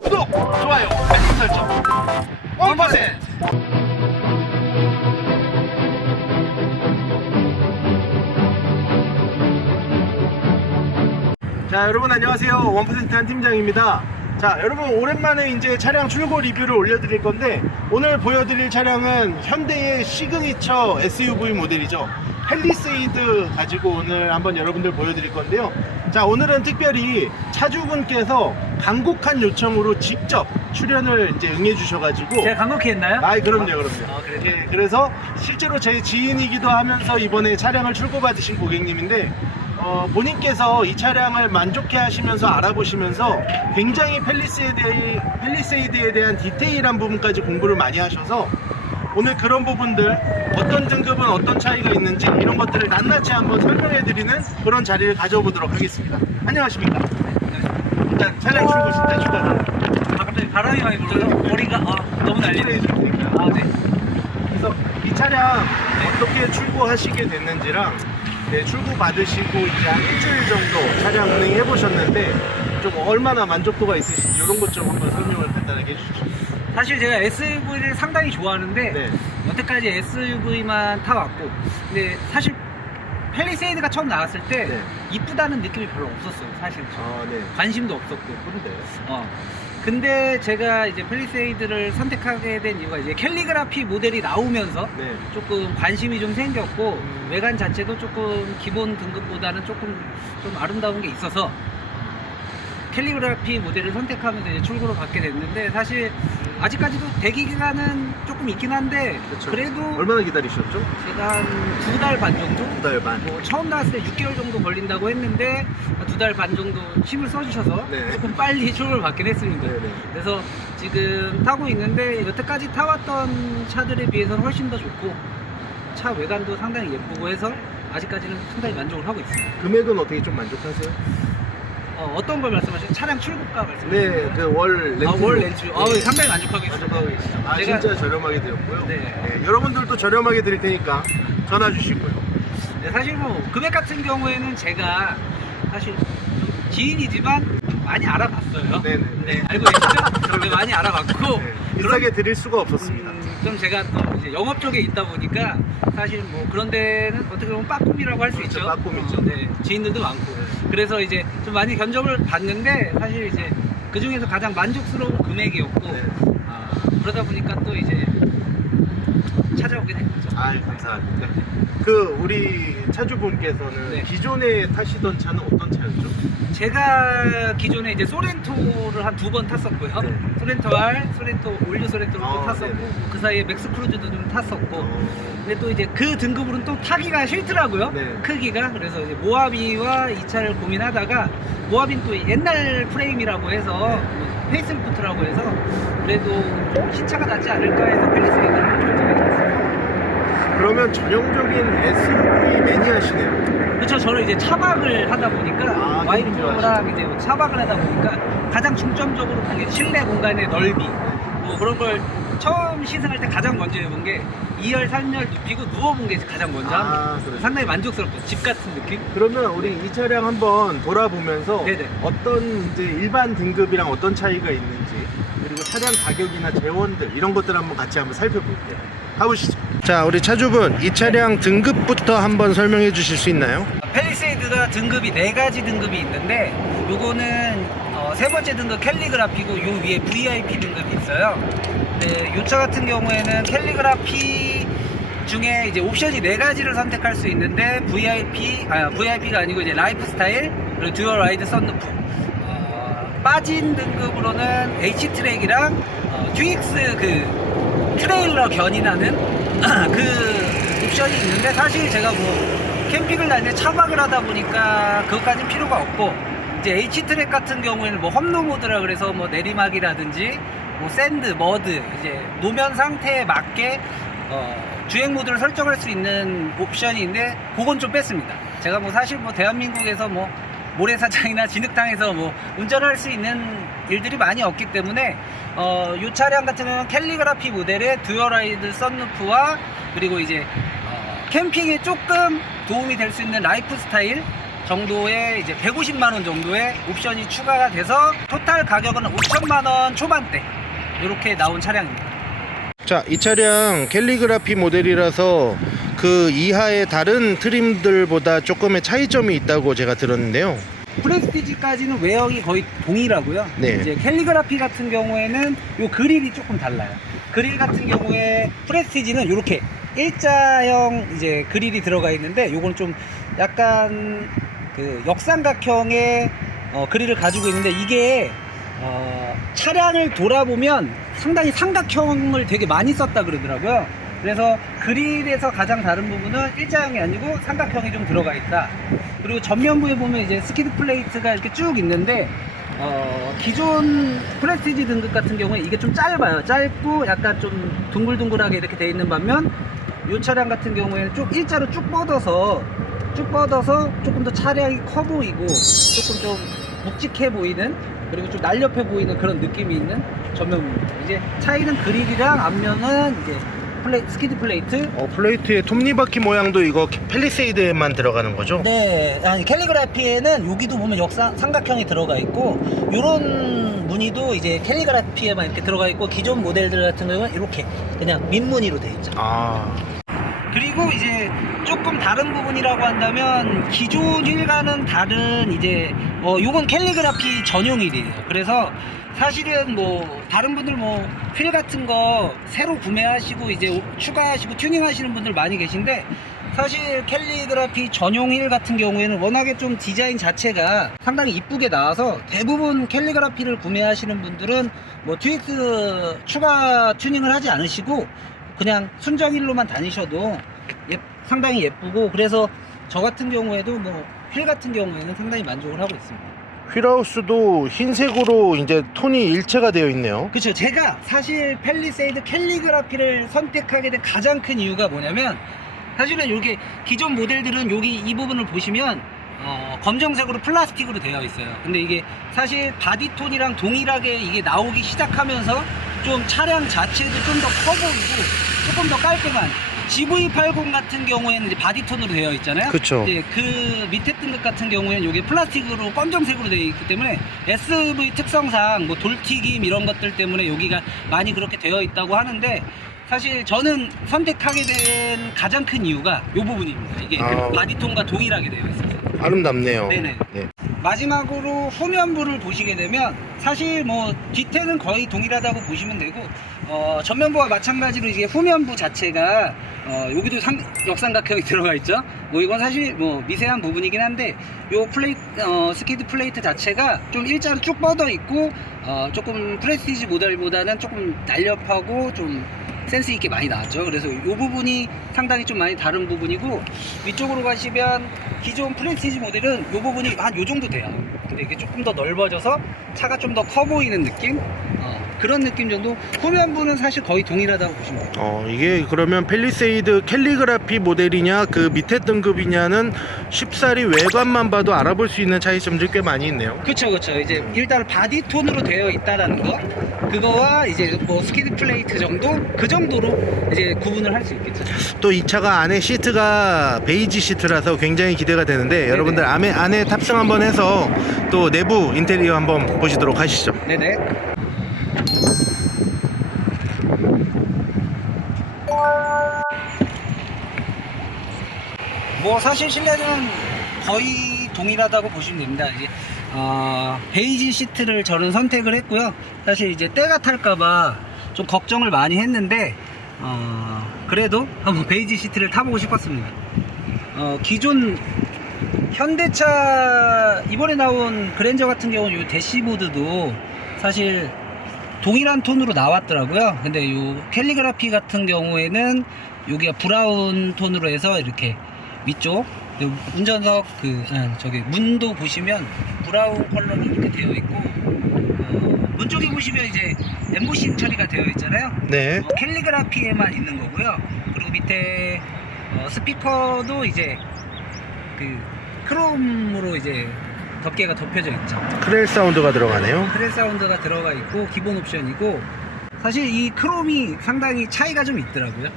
구독, 좋아요, 알림 설정. 1%. 자, 여러분 안녕하세요. 1% 한 팀장입니다. 자, 여러분 오랜만에 이제 차량 출고 리뷰를 올려드릴 건데, 오늘 보여드릴 차량은 현대의 시그니처 SUV 모델이죠. 팰리세이드 가지고 오늘 한번 여러분들 보여드릴 건데요. 자, 오늘은 특별히 차주분께서 간곡한 요청으로 직접 출연을 이제 응해 주셔가지고. 제가 간곡히 했나요? 그럼요. 그래요? 예, 그래서 실제로 제 지인이기도 하면서 이번에 차량을 출고받으신 고객님인데, 본인께서 이 차량을 만족해 하시면서 알아보시면서 굉장히 팰리세이드에 대한 디테일한 부분까지 공부를 많이 하셔서, 오늘 그런 부분들, 어떤 등급은 어떤 차이가 있는지 이런 것들을 낱낱이 한번 설명해 드리는 그런 자리를 가져보도록 하겠습니다. 안녕하십니까? 일단 차량 출고 진짜 축하드립니다. 갑자기 바람이 많이 불어서 머리가 너무 날리네. 네. 그래서 이 차량 어떻게 출고하시게 됐는지랑, 네, 출고 받으시고 이제 한 일주일 정도 차량 운행해 보셨는데 좀 얼마나 만족도가 있으신지 이런 것 좀 한번 설명을 간단하게 해주시죠. 사실 제가 SUV를 상당히 좋아하는데 네. 여태까지 SUV만 타왔고, 근데 사실 팰리세이드가 처음 나왔을 때 네. 이쁘다는 느낌이 별로 없었어요. 사실 네. 관심도 없었고. 그런데요. 근데 제가 이제 팰리세이드를 선택하게 된 이유가 이제 캘리그라피 모델이 나오면서 네. 조금 관심이 좀 생겼고, 음. 외관 자체도 조금 기본 등급보다는 조금 좀 아름다운 게 있어서 캘리그라피 모델을 선택하면서 이제 출고를 받게 됐는데, 사실 아직까지도 대기 기간은 조금 있긴 한데, 그렇죠. 그래도 얼마나 기다리셨죠? 제가 한 2달 반 정도? 2달 반. 뭐 처음 나왔을 때 6개월 정도 걸린다고 했는데 2달 반 정도 힘을 써주셔서 네. 조금 빨리 출고를 받긴 했습니다. 네네. 그래서 지금 타고 있는데, 여태까지 타왔던 차들에 비해서는 훨씬 더 좋고, 차 외관도 상당히 예쁘고 해서 아직까지는 상당히 만족을 하고 있습니다. 금액은 어떻게 좀 만족하세요? 어떤 걸 말씀하시죠? 차량 출고가 말씀하시죠? 네, 그 월 렌트. 월 렌트. 상당히 만족하고 있습니다. 만족하고 계시죠? 제가- 진짜 저렴하게 드렸고요. 네. 여러분들도 저렴하게 드릴 테니까 전화 주시고요. 네, 사실 뭐 금액 같은 경우에는 제가 사실 지인이지만 많이 알아봤어요. 네네. 네, 알고 계시죠? 네, 많이 알아봤고, 네, 비싸게 드릴 수가 없었습니다. 좀 제가 또 이제 영업 쪽에 있다 보니까 사실 뭐 그런 데는 어떻게 보면 빠꿈이라고 할 수 그렇죠, 있죠. 빠꿈이죠. 네, 지인들도 많고. 그래서 이제 좀 많이 견적을 봤는데, 사실 이제 그 중에서 가장 만족스러운 금액이었고, 네. 그러다 보니까 또 이제 찾아오게 된 거죠. 감사합니다. 그 우리 차주분께서는 네. 기존에 타시던 차는 어떤 차였죠? 제가 기존에 이제 소렌토를 한 2번 탔었고요. 네. 소렌토 R, 소렌토 올류 소렌토를 또 탔었고, 네네. 그 사이에 맥스 크루즈도 좀 탔었고. 근데 또 이제 그 등급으로는 또 타기가 싫더라고요. 네. 크기가. 그래서 이제 모하비와 이 차를 고민하다가, 모하비는 또 옛날 프레임이라고 해서 뭐 페이스리프트라고 해서 그래도 좀 신차가 낫지 않을까 해서 팰리세이드를 결정하게 됐습니다. 그러면 전형적인 SUV 매니아시네요. 그렇죠. 저는 이제 차박을 하다 보니까, 와이프랑 이제 차박을 하다 보니까 가장 중점적으로 본 게 실내 공간의 넓이, 뭐 그런 걸 처음 시승할 때 가장 먼저 해본 게 2열, 3열 눕히고 누워본 게 가장 먼저 합니다. 그래요? 상당히 만족스럽고 집 같은 느낌? 그러면 우리 이 차량 한번 돌아보면서 네네. 어떤 이제 일반 등급이랑 어떤 차이가 있는지, 그리고 차량 가격이나 재원들 이런 것들 한번 같이 한번 살펴볼게요. 가보시죠. 자, 우리 차주분, 이 차량 등급부터 한번 설명해 주실 수 있나요? 팰리세이드가 등급이 4가지 등급이 있는데, 요거는 세 번째 등급 캘리그라피고, 요 위에 VIP 등급이 있어요. 네, 요 차 같은 경우에는 캘리그라피 중에 이제 옵션이 4가지를 선택할 수 있는데, VIP가 아니고 이제 라이프 스타일, 그리고 듀얼 와이드 썬루프, 빠진 등급으로는 H트랙이랑 듀익스 그 트레일러 견인하는 그 옵션이 있는데, 사실 제가 뭐 캠핑을 다니는데 차박을 하다 보니까 그것까지는 필요가 없고, 이제 H트랙 같은 경우에는 뭐 험로 모드라 그래서 뭐 내리막이라든지 뭐 샌드, 머드, 이제 노면 상태에 맞게 주행 모드를 설정할 수 있는 옵션이 있는데, 그건 좀 뺐습니다. 제가 뭐 사실 뭐 대한민국에서 뭐 모래사장이나 진흙탕에서 뭐 운전할 수 있는 일들이 많이 없기 때문에 이 차량 같은 경우는 캘리그라피 모델의 듀얼라이드 썬루프와, 그리고 이제 캠핑에 조금 도움이 될 수 있는 라이프 스타일 정도의 이제 150만 원 정도의 옵션이 추가가 돼서 토탈 가격은 5천만 원 초반대 이렇게 나온 차량입니다. 자, 이 차량 캘리그라피 모델이라서 그 이하의 다른 트림들보다 조금의 차이점이 있다고 제가 들었는데요. 프레스티지까지는 외형이 거의 동일하고요. 네. 이제 캘리그라피 같은 경우에는 요 그릴이 조금 달라요. 그릴 같은 경우에 프레스티지는 이렇게 일자형 이제 그릴이 들어가 있는데 요건 좀 약간 그 역삼각형의 그릴을 가지고 있는데 이게 차량을 돌아보면 상당히 삼각형을 되게 많이 썼다 그러더라고요. 그래서 그릴에서 가장 다른 부분은 일자형이 아니고 삼각형이 좀 들어가 있다. 그리고 전면부에 보면 이제 스키드 플레이트가 이렇게 쭉 있는데 기존 프레스티지 등급 같은 경우에 이게 좀 짧아요. 짧고 약간 좀 둥글둥글하게 이렇게 돼 있는 반면 이 차량 같은 경우에는 좀 일자로 쭉 뻗어서 조금 더 차량이 커 보이고 조금 좀 묵직해 보이는, 그리고 좀 날렵해 보이는 그런 느낌이 있는 전면부입니다. 이제 차이는 그릴이랑 앞면은 이제 스키드 플레이트. 플레이트의 톱니바퀴 모양도 이거 팰리세이드에만 들어가는 거죠? 네, 아니 캘리그라피에는 여기도 보면 삼각형이 들어가 있고 요런 무늬도 이제 캘리그라피에만 이렇게 들어가 있고 기존 모델들 같은 경우는 이렇게 그냥 민무늬로 되어 있죠. 그리고 이제 조금 다른 부분이라고 한다면 기존 휠과는 다른 이제 요건 캘리그라피 전용 휠이에요. 그래서 사실은 뭐 다른 분들 뭐 휠 같은 거 새로 구매하시고 이제 추가하시고 튜닝하시는 분들 많이 계신데, 사실 캘리그라피 전용 휠 같은 경우에는 워낙에 좀 디자인 자체가 상당히 이쁘게 나와서 대부분 캘리그라피를 구매하시는 분들은 뭐 TX 추가 튜닝을 하지 않으시고 그냥 순정 휠로만 다니셔도 상당히 예쁘고, 그래서 저 같은 경우에도 뭐 휠 같은 경우에는 상당히 만족을 하고 있습니다. 휠하우스도 흰색으로 이제 톤이 일체가 되어 있네요. 그렇죠. 제가 사실 팰리세이드 캘리그라피를 선택하게 된 가장 큰 이유가 뭐냐면, 사실은 이렇게 기존 모델들은 여기 이 부분을 보시면 검정색으로 플라스틱으로 되어 있어요. 근데 이게 사실 바디톤이랑 동일하게 이게 나오기 시작하면서 좀 차량 자체도 좀 더 커 보이고 조금 더 깔끔한, GV80 같은 경우에는 이제 바디톤으로 되어 있잖아요. 그쵸. 이제 그 밑에 등급 같은 경우에는 이게 플라스틱으로 검정색으로 되어 있기 때문에 SV 특성상 뭐 돌튀김 이런 것들 때문에 여기가 많이 그렇게 되어 있다고 하는데, 사실 저는 선택하게 된 가장 큰 이유가 이 부분입니다. 이게 바디톤과 동일하게 되어 있어서 아름답네요. 네네. 네. 마지막으로 후면부를 보시게 되면 사실 뭐 뒤태는 거의 동일하다고 보시면 되고, 전면부와 마찬가지로 이제 후면부 자체가 여기도 역삼각형이 들어가 있죠. 뭐 이건 사실 뭐 미세한 부분이긴 한데, 요 스키드 플레이트 자체가 좀 일자로 쭉 뻗어 있고 조금 프레스티지 모델보다는 조금 날렵하고 좀 센스 있게 많이 나왔죠. 그래서 이 부분이 상당히 좀 많이 다른 부분이고, 위쪽으로 가시면 기존 프레스티지 모델은 이 부분이 한 요 정도 돼요. 근데 이게 조금 더 넓어져서 차가 좀 더 커 보이는 느낌? 그런 느낌 정도. 후면부는 사실 거의 동일하다고 보시면 돼요. 이게 그러면 팰리세이드 캘리그라피 모델이냐 그 밑에 등급이냐는 쉽사리 외관만 봐도 알아볼 수 있는 차이점들이 꽤 많이 있네요. 그쵸. 이제 일단 바디톤으로 되어 있다라는 거, 그거와 이제 뭐 스키드 플레이트 정도, 그 정도로 이제 구분을 할 수 있겠죠. 또 이 차가 안에 시트가 베이지 시트라서 굉장히 기대가 되는데, 네네. 여러분들 안에 탑승 한번 해서 또 내부 인테리어 한번 보시도록 하시죠. 네네. 뭐 사실 실내는 거의 동일하다고 보시면 됩니다. 이제 베이지 시트를 저는 선택을 했고요. 사실 이제 때가 탈까봐 좀 걱정을 많이 했는데 그래도 한번 베이지 시트를 타보고 싶었습니다. 기존 현대차 이번에 나온 그랜저 같은 경우는 이 대시보드도 사실 동일한 톤으로 나왔더라고요. 근데 이 캘리그라피 같은 경우에는 여기가 브라운 톤으로 해서 이렇게 위쪽 운전석 저기 문도 보시면 브라운 컬러로 이렇게 되어 있고, 문 쪽에 보시면 이제 엠보싱 처리가 되어 있잖아요. 네. 캘리그라피에만 있는 거고요. 그리고 밑에 스피커도 이제 그 크롬으로 이제 덮개가 덮여져 있죠. 크렐 사운드가 들어가네요. 크렐 사운드가 들어가 있고 기본 옵션이고, 사실 이 크롬이 상당히 차이가 좀 있더라고요.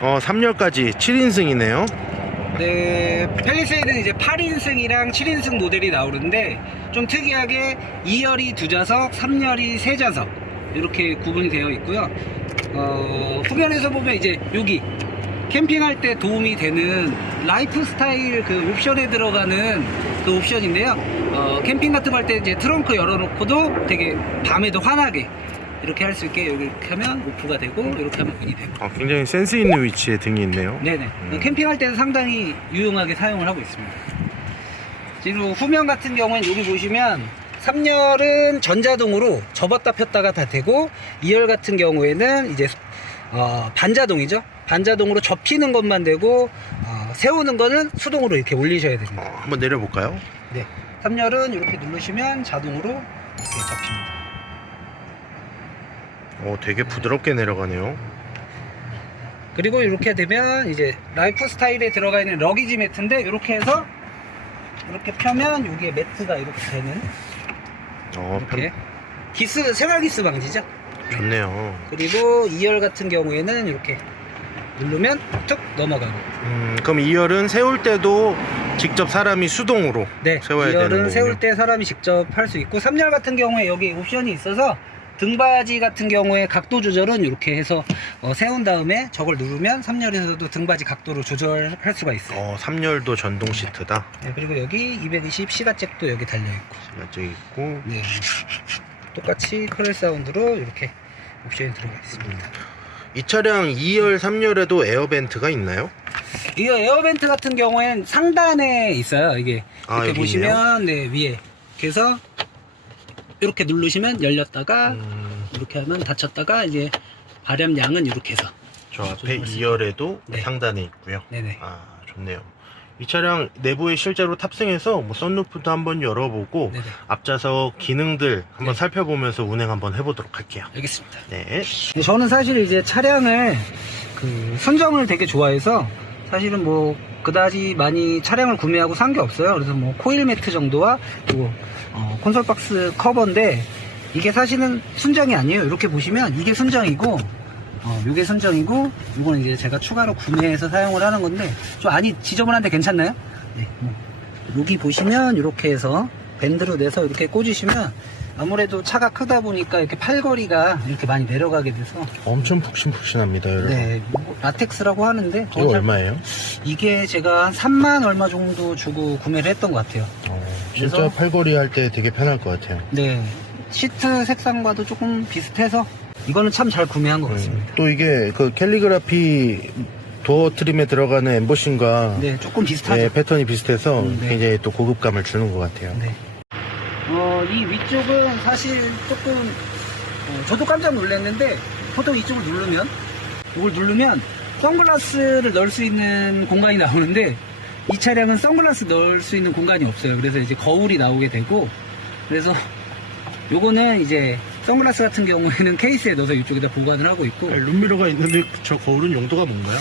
3열까지 7인승이네요. 네, 펠리세이드는 이제 8인승이랑 7인승 모델이 나오는데 좀 특이하게 2열이 2좌석, 3열이 3좌석 이렇게 구분이 되어 있고요. 후면에서 보면 이제 여기 캠핑할 때 도움이 되는 라이프 스타일 그 옵션에 들어가는 그 옵션인데요. 캠핑 같은 거 할 때 이제 트렁크 열어놓고도 되게 밤에도 환하게 이렇게 할 수 있게 여기 이렇게 하면 오프가 되고 이렇게 하면 문이 되고. 굉장히 센스 있는 위치에 등이 있네요. 네네. 캠핑할 때는 상당히 유용하게 사용을 하고 있습니다. 그리고 후면 같은 경우는 여기 보시면 3열은 전자동으로 접었다 폈다가 다 되고 2열 같은 경우에는 이제 반자동이죠. 반자동으로 접히는 것만 되고 세우는 거는 수동으로 이렇게 올리셔야 됩니다. 한번 내려볼까요? 네. 3열은 이렇게 누르시면 자동으로 이렇게 접힙니다. 되게 부드럽게 내려가네요. 그리고 이렇게 되면 이제 라이프 스타일에 들어가 있는 러기지 매트인데 이렇게 해서 이렇게 펴면 여기에 매트가 이렇게 되는 이렇게 기스 생활 기스 방지죠. 좋네요. 그리고 2열 같은 경우에는 이렇게 누르면 툭 넘어가고. 그럼 2열은 세울 때도 직접 사람이 수동으로 네, 세워야 되는 2열은 거군요. 세울 때 사람이 직접 할 수 있고 3열 같은 경우에 여기 옵션이 있어서 등받이 같은 경우에 각도 조절은 이렇게 해서 세운 다음에 저걸 누르면 3열에서도 등받이 각도로 조절할 수가 있어요. 3열도 전동 시트다. 네, 그리고 여기 220 시가잭도 여기 달려있고. 시가잭 있고. 네. 똑같이 커럴 사운드로 이렇게 옵션이 들어가 있습니다. 이 차량 2열, 3열에도 에어벤트가 있나요? 이 에어벤트 같은 경우에는 상단에 있어요. 이게 이렇게 여기 보시면 네, 위에. 그래서 이렇게 누르시면 열렸다가 이렇게 하면 닫혔다가 이제 발염량은 이렇게 해서 저 앞에 2열에도 네. 상단에 있고요. 네네. 좋네요. 이 차량 내부에 실제로 탑승해서 뭐 썬루프도 한번 열어보고 네네. 앞좌석 기능들 한번 네. 살펴보면서 운행 한번 해보도록 할게요. 알겠습니다. 네. 저는 사실 이제 차량을 그 선정을 되게 좋아해서 사실은 뭐 그다지 많이 차량을 구매하고 산 게 없어요. 그래서 뭐 코일 매트 정도와 그리고 콘솔 박스 커버인데 이게 사실은 순정이 아니에요. 이렇게 보시면 이게 순정이고 요게 순정이고 이거는 이제 제가 추가로 구매해서 사용을 하는 건데 좀 안이 지저분한데 괜찮나요? 네. 여기 보시면 이렇게 해서 밴드로 내서 이렇게 꽂으시면 아무래도 차가 크다 보니까 이렇게 팔걸이가 이렇게 많이 내려가게 돼서 엄청 푹신푹신합니다, 여러분. 네, 뭐 라텍스라고 하는데 이거 얼마예요? 이게 제가 한 3만 얼마 정도 주고 구매를 했던 것 같아요. 진짜 그래서- 팔걸이 할 때 되게 편할 것 같아요. 네, 시트 색상과도 조금 비슷해서 이거는 참 잘 구매한 것 같습니다. 또 이게 그 캘리그라피 도어 트림에 들어가는 엠보싱과 네, 조금 비슷하죠. 네, 패턴이 비슷해서 네. 굉장히 또 고급감을 주는 것 같아요. 네. 이 위쪽은 사실 조금 저도 깜짝 놀랐는데 보통 이쪽을 누르면 이걸 누르면 선글라스를 넣을 수 있는 공간이 나오는데 이 차량은 선글라스 넣을 수 있는 공간이 없어요. 그래서 이제 거울이 나오게 되고 그래서 요거는 이제 선글라스 같은 경우에는 케이스에 넣어서 이쪽에다 보관을 하고 있고 룸미러가 있는데 저 거울은 용도가 뭔가요?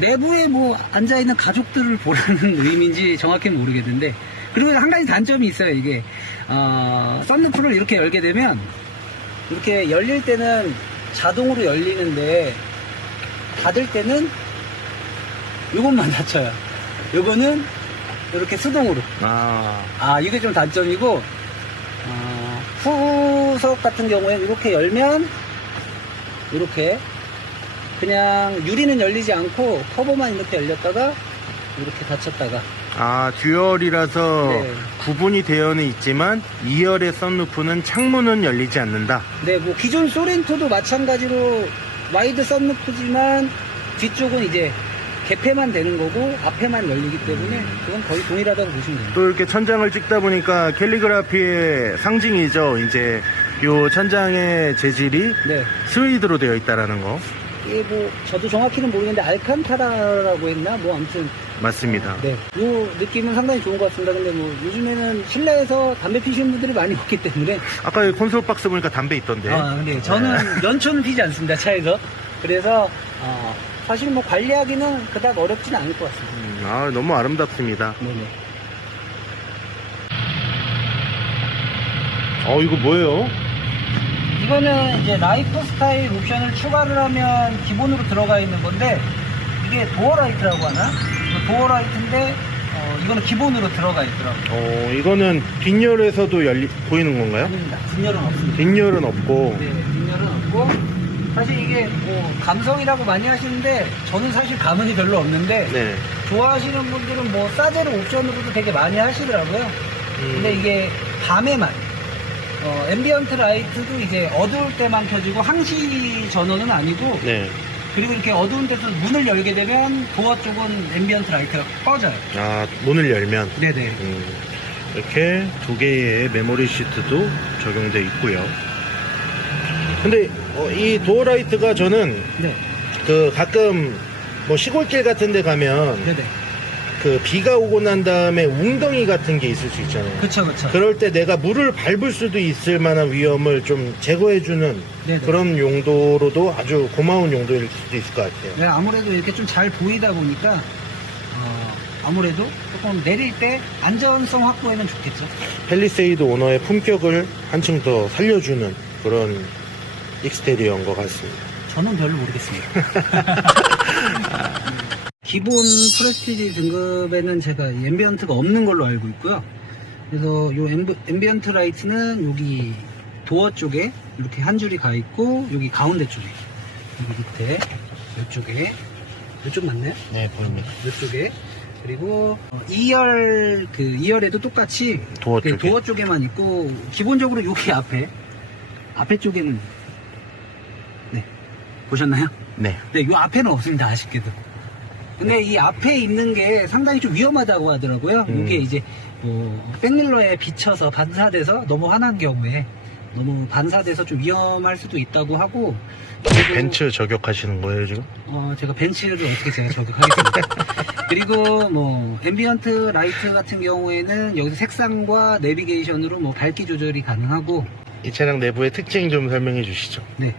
내부에 뭐 앉아있는 가족들을 보라는 의미인지 정확히는 모르겠는데 그리고 한 가지 단점이 있어요. 이게 썬루프를 이렇게 열게 되면 이렇게 열릴 때는 자동으로 열리는데 닫을 때는 이것만 닫혀요. 요거는 이렇게 수동으로. 이게 좀 단점이고 후석 같은 경우에 이렇게 열면 이렇게 그냥 유리는 열리지 않고 커버만 이렇게 열렸다가 이렇게 닫혔다가 듀얼이라서 네. 구분이 되어는 있지만 2열의 썬루프는 창문은 열리지 않는다. 네, 뭐 기존 소렌토도 마찬가지로 와이드 썬루프지만 뒤쪽은 이제 개폐만 되는 거고 앞에만 열리기 때문에 그건 거의 동일하다고 보시면 됩니다. 또 이렇게 천장을 찍다 보니까 캘리그라피의 상징이죠. 이제 요 천장의 재질이 네, 스웨이드로 되어 있다라는 거. 이게 뭐 저도 정확히는 모르겠는데 알칸타라라고 했나? 뭐 아무튼 맞습니다. 네, 요 느낌은 상당히 좋은 것 같습니다. 근데 뭐 요즘에는 실내에서 담배 피시는 분들이 많이 없기 때문에 아까 콘솔 박스 보니까 담배 있던데. 근데 저는 연초는 피지 않습니다, 차에서. 그래서 사실 뭐 관리하기는 그닥 어렵지는 않을 것 같습니다. 너무 아름답습니다. 네네. 이거 뭐예요? 이거는 이제 라이프 스타일 옵션을 추가를 하면 기본으로 들어가 있는 건데 이게 도어 라이트라고 하나? 도어라이트인데 이거는 기본으로 들어가 있더라고요. 이거는 뒷열에서도 보이는 건가요? 아닙니다. 뒷열은 없습니다. 뒷열은 없고. 네, 뒷열은 없고 사실 이게 뭐 감성이라고 많이 하시는데 저는 사실 감흥이 별로 없는데 네. 좋아하시는 분들은 뭐 사제로 옵션으로도 되게 많이 하시더라고요. 근데 이게 밤에만 앰비언트 라이트도 이제 어두울 때만 켜지고 항시 전원은 아니고 네. 그리고 이렇게 어두운 데서 문을 열게 되면 도어 쪽은 앰비언트 라이트가 꺼져요. 아, 문을 열면. 네네. 이렇게 두 개의 메모리 시트도 적용되어 있고요. 근데 이 도어 라이트가 저는 네. 그 가끔 뭐 시골길 같은 데 가면 네네. 그 비가 오고 난 다음에 웅덩이 같은 게 있을 수 있잖아요. 그쵸. 그럴 때 내가 물을 밟을 수도 있을 만한 위험을 좀 제거해주는 네네. 그런 용도로도 아주 고마운 용도일 수도 있을 것 같아요. 네, 아무래도 이렇게 좀 잘 보이다 보니까 아무래도 조금 내릴 때 안전성 확보에는 좋겠죠. 팰리세이드 오너의 품격을 한층 더 살려주는 그런 익스테리어인 것 같습니다. 저는 별로 모르겠습니다. 기본 프레스티지 등급에는 제가 앰비언트가 없는 걸로 알고 있고요. 그래서 이 앰비언트 라이트는 여기 도어 쪽에 이렇게 한 줄이 가 있고 여기 가운데 쪽에 여기 밑에 이쪽에 이쪽 맞나요? 네, 보입니다. 이쪽에 그리고 2열 2열에도 똑같이 도어 그 쪽에. 도어 쪽에만 있고 기본적으로 여기 앞에 쪽에는 네 보셨나요? 네. 네, 이 앞에는 없습니다. 아쉽게도. 근데 이 앞에 있는 게 상당히 좀 위험하다고 하더라고요. 이게 이제 뭐 백밀러에 비쳐서 반사돼서 너무 환한 경우에 너무 반사돼서 좀 위험할 수도 있다고 하고. 그리고 벤츠 저격하시는 거예요 지금? 제가 벤츠를 어떻게 제가 저격하겠습니까? 그리고 뭐 앰비언트 라이트 같은 경우에는 여기서 색상과 내비게이션으로 뭐 밝기 조절이 가능하고. 이 차량 내부의 특징 좀 설명해 주시죠. 네.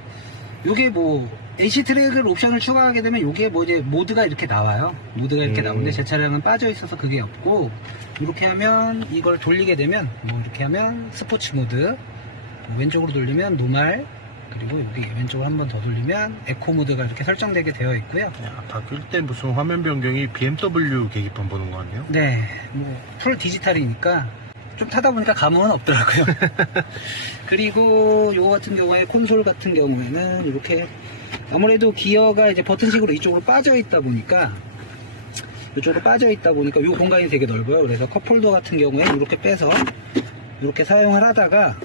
요게 뭐 AC 트랙을 옵션을 추가하게 되면 요게 뭐 이제 모드가 이렇게 나와요. 모드가 이렇게 나오는데 제 차량은 빠져 있어서 그게 없고, 이렇게 하면 이걸 돌리게 되면 뭐 이렇게 하면 스포츠 모드, 왼쪽으로 돌리면 노말, 그리고 여기 왼쪽으로 한 번 더 돌리면 에코 모드가 이렇게 설정되게 되어 있고요. 야, 바뀔 때 무슨 화면 변경이 BMW 계기판 보는 것 같네요. 네, 뭐 풀 디지털이니까 좀 타다 보니까 감흥은 없더라고요. 그리고 요거 같은 경우에 콘솔 같은 경우에는 이렇게 아무래도 기어가 이제 버튼식으로 이쪽으로 빠져 있다 보니까 요 공간이 되게 넓어요. 그래서 컵홀더 같은 경우에 이렇게 빼서 이렇게 사용을 하다가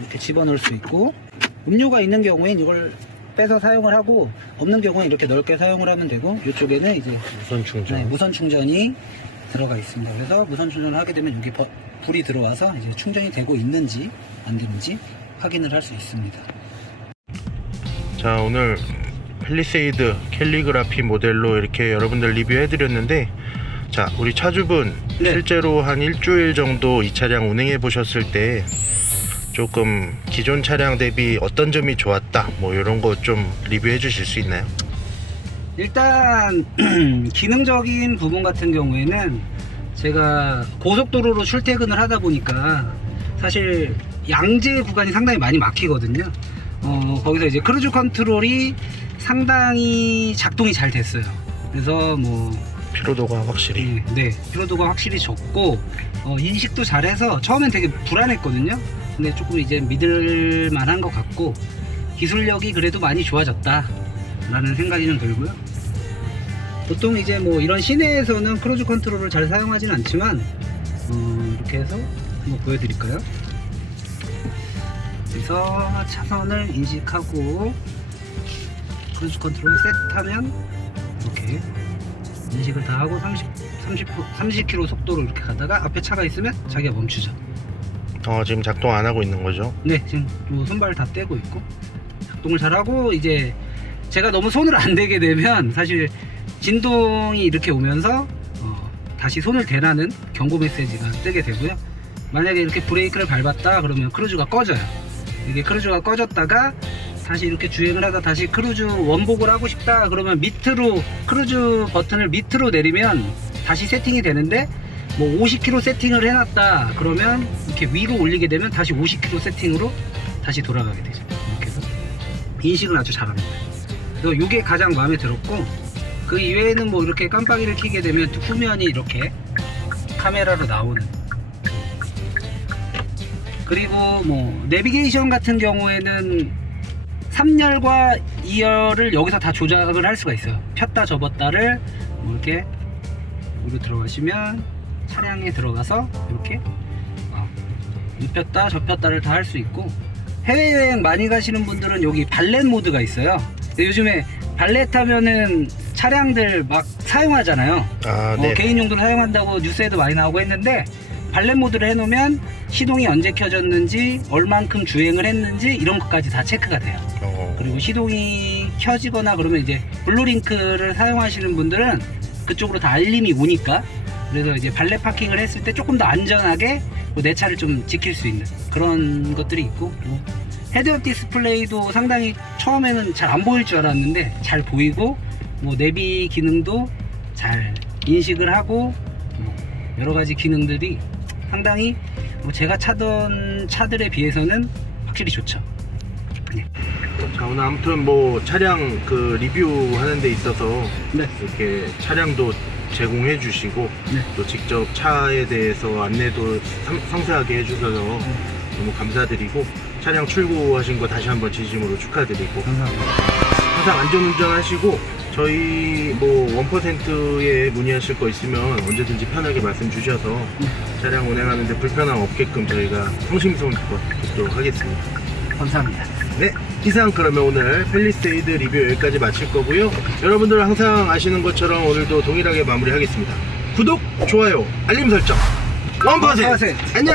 이렇게 집어넣을 수 있고, 음료가 있는 경우엔 이걸 빼서 사용을 하고 없는 경우엔 이렇게 넓게 사용을 하면 되고, 이쪽에는 이제 무선 충전. 네, 무선 충전이 들어가 있습니다. 그래서 무선 충전을 하게 되면 여기 불이 들어와서 이제 충전이 되고 있는지 안 되는지 확인을 할 수 있습니다. 자, 오늘 팰리세이드 캘리그라피 모델로 이렇게 여러분들 리뷰해 드렸는데, 자, 우리 차주분 네. 실제로 한 일주일 정도 이 차량 운행해 보셨을 때 조금 기존 차량 대비 어떤 점이 좋았다, 뭐 이런 거 좀 리뷰해 주실 수 있나요? 일단 기능적인 부분 같은 경우에는 제가 고속도로로 출퇴근을 하다 보니까 사실 양재 구간이 상당히 많이 막히거든요. 거기서 이제 크루즈 컨트롤이 상당히 작동이 잘 됐어요. 그래서 뭐 피로도가 확실히. 네, 피로도가 확실히 적고 인식도 잘해서 처음엔 되게 불안했거든요. 근데 조금 이제 믿을 만한 것 같고, 기술력이 그래도 많이 좋아졌다 라는 생각이 좀 들고요. 보통 이제 뭐 이런 시내에서는 크루즈 컨트롤을 잘 사용하진 않지만 이렇게 해서 한번 보여드릴까요? 그래서 차선을 인식하고 크루즈 컨트롤 셋하면 이렇게 인식을 다 하고 30km 속도로 이렇게 가다가 앞에 차가 있으면 자기가 멈추죠. 지금 작동 안 하고 있는 거죠? 네, 지금 뭐 손발을 다 떼고 있고 작동을 잘하고, 이제 제가 너무 손을 안 대게 되면 사실 진동이 이렇게 오면서 다시 손을 대라는 경고 메시지가 뜨게 되고요. 만약에 이렇게 브레이크를 밟았다 그러면 크루즈가 꺼져요. 이게 크루즈가 꺼졌다가 다시 이렇게 주행을 하다 다시 크루즈 원복을 하고 싶다 그러면 밑으로 크루즈 버튼을 밑으로 내리면 다시 세팅이 되는데, 뭐 50km 세팅을 해놨다 그러면 이렇게 위로 올리게 되면 다시 50km 세팅으로 다시 돌아가게 되죠. 이렇게 해서 인식을 아주 잘합니다. 그래서 이게 가장 마음에 들었고, 그 이외에는 뭐 이렇게 깜빡이를 켜게 되면 후면이 이렇게 카메라로 나오는. 그리고 뭐 내비게이션 같은 경우에는 3열과 2열을 여기서 다 조작을 할 수가 있어요. 폈다 접었다를 뭐 이렇게 위로 들어가시면 차량에 들어가서 이렇게 눕혔다 접혔다를 다 할 수 있고, 해외여행 많이 가시는 분들은 여기 발렛 모드가 있어요. 근데 요즘에 발렛 하면은 차량들 막 사용하잖아요. 네. 개인 용도로 사용한다고 뉴스에도 많이 나오고 했는데, 발렛 모드를 해놓으면 시동이 언제 켜졌는지, 얼만큼 주행을 했는지 이런 것까지 다 체크가 돼요. 그리고 시동이 켜지거나 그러면 이제 블루링크를 사용하시는 분들은 그쪽으로 다 알림이 오니까, 그래서 이제 발렛 파킹을 했을 때 조금 더 안전하게 내 차를 좀 지킬 수 있는 그런 것들이 있고, 헤드업 디스플레이도 상당히 처음에는 잘 안 보일 줄 알았는데 잘 보이고, 뭐 내비 기능도 잘 인식을 하고, 여러 가지 기능들이 상당히 뭐 제가 차던 차들에 비해서는 확실히 좋죠. 네. 자, 오늘 아무튼 뭐 차량 그 리뷰하는 데 있어서 네. 이렇게 차량도 제공해 주시고 네. 또 직접 차에 대해서 안내도 상세하게 해주셔서 너무 감사드리고, 차량 출고하신 거 다시 한번 진심으로 축하드리고, 감사합니다. 항상 안전운전 하시고, 저희 뭐 1%에 문의하실 거 있으면 언제든지 편하게 말씀 주셔서 차량 운행하는데 불편함 없게끔 저희가 성심성의껏 돕도록 하겠습니다. 감사합니다. 네, 이상 그러면 오늘 팰리세이드 리뷰 여기까지 마칠 거고요. 여러분들 항상 아시는 것처럼 오늘도 동일하게 마무리하겠습니다. 구독, 좋아요, 알림 설정 1%. 원퍼센트. 안녕.